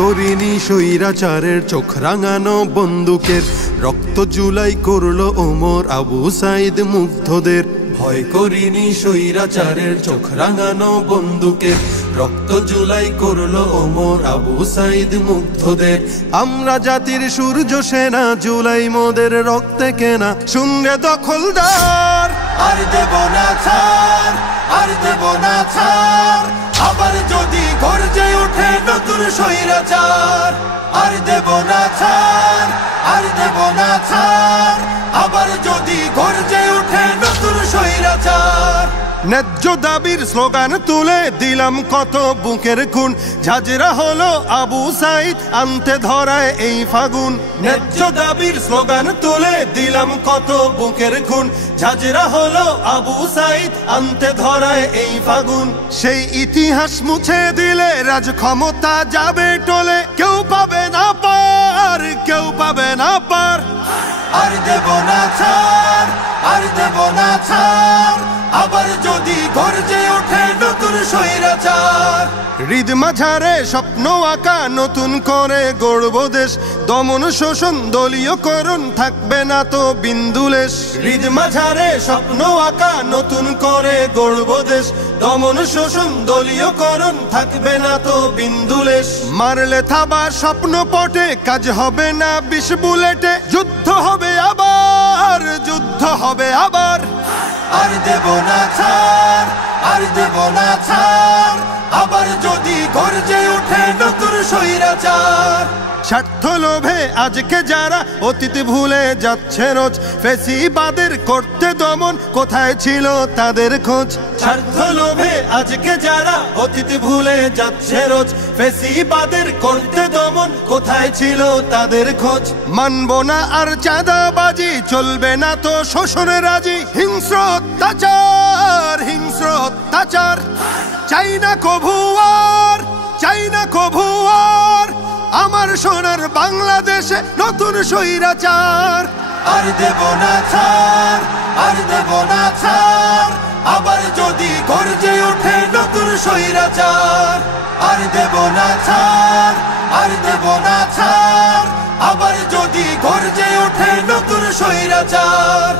করিনি স্বৈরাচারের চোখ রাঙানো বন্দুকের, রক্ত জুলাই করলো ওমর আবু সাইদ মুগ্ধদের। ভয় করিনি স্বৈরাচারের চোখ রাঙানো বন্দুকের, রক্ত জুলাই করলো ওমর আবু সাইদ মুগ্ধদের। আমরা জাতির সূর্য সেনা, জুলাই মোদের রক্তে কেনা, শুনরে দখলদার আর দেব না ছাড়, আর দেব না ছাড়। আবার যদি গর্জে ওঠে নতুন স্বৈরাচার, আর দেব না ছাড়, আর দেব না ছাড়। আবার যদি গর্জে ওঠে নতুন স্বৈরাচার। ন্যায্য দাবির স্লোগান তুলে দিলাম কত বুকের খুন, ঝাঁঝরা হলো আবু সাইদ আনতে ধরায় এই ফাগুন। ন্যায্য দাবির স্লোগান তুলে দিলাম কত বুকের খুন, ঝাঁঝরা হলো আবু সাইদ আনতে ধরায় এই ফাগুন। সেই ইতিহাস মুছে দিলে রাজ ক্ষমতা যাবে টলে, কেউ পাবে না পার, কেউ পাবে না পার। আর দেব না ছাড়, আর দেব না ছাড়। আবার যদি গর্জে ওঠে নতুন স্বৈরাচার। হৃদ মাঝারে স্বপ্ন আঁকা নতুন করে গড়ব দেশ, দমন শোষণ দলীয়করণ থাকবে না তো বিন্দুলেশ। হৃদ মাঝারে স্বপ্ন আঁকা নতুন করে গড়ব দেশ, দমন শোষণ দলীয়করণ থাকবে না তো বিন্দুলেশ। মারলে থাবা স্বপ্ন পটে, কাজ হবে না 20 বুলেটে, যুদ্ধ হবে আবার, যুদ্ধ হবে আবার। আর দেব না ছাড়, আর দেব না ছাড়। আবার যদি গর্জে ওঠে নতুন স্বৈরাচার। স্বার্থ লোভে আজকে যারা অতীত ভুলে যাচ্ছে রোজ, ফ্যাসিবাদের করতে দমন কোথায় ছিল তাদের খোঁজ। স্বার্থ লোভে আজকে যারা অতীত ভুলে যাচ্ছে রোজ, ফ্যাসিবাদের করতে দমন কোথায় ছিল তাদের খোঁজ। মানব না আর চাঁদাবাজি, চলবে না তো শোষণে রাজি। হিংস্র অত্যাচার, হিংস্র অত্যাচার। চাই না কভু আর, চাই না কভু আর আমার সোনার বাংলাদেশে নতুন স্বৈরাচার। আর দেব না ছাড়, আর দেব না ছাড়। আবার যদি গর্জে ওঠে নতুন স্বৈরাচার। আর দেব না ছাড়, আর দেব না ছাড়। আবার যদি গর্জে ওঠে নতুন স্বৈরাচার।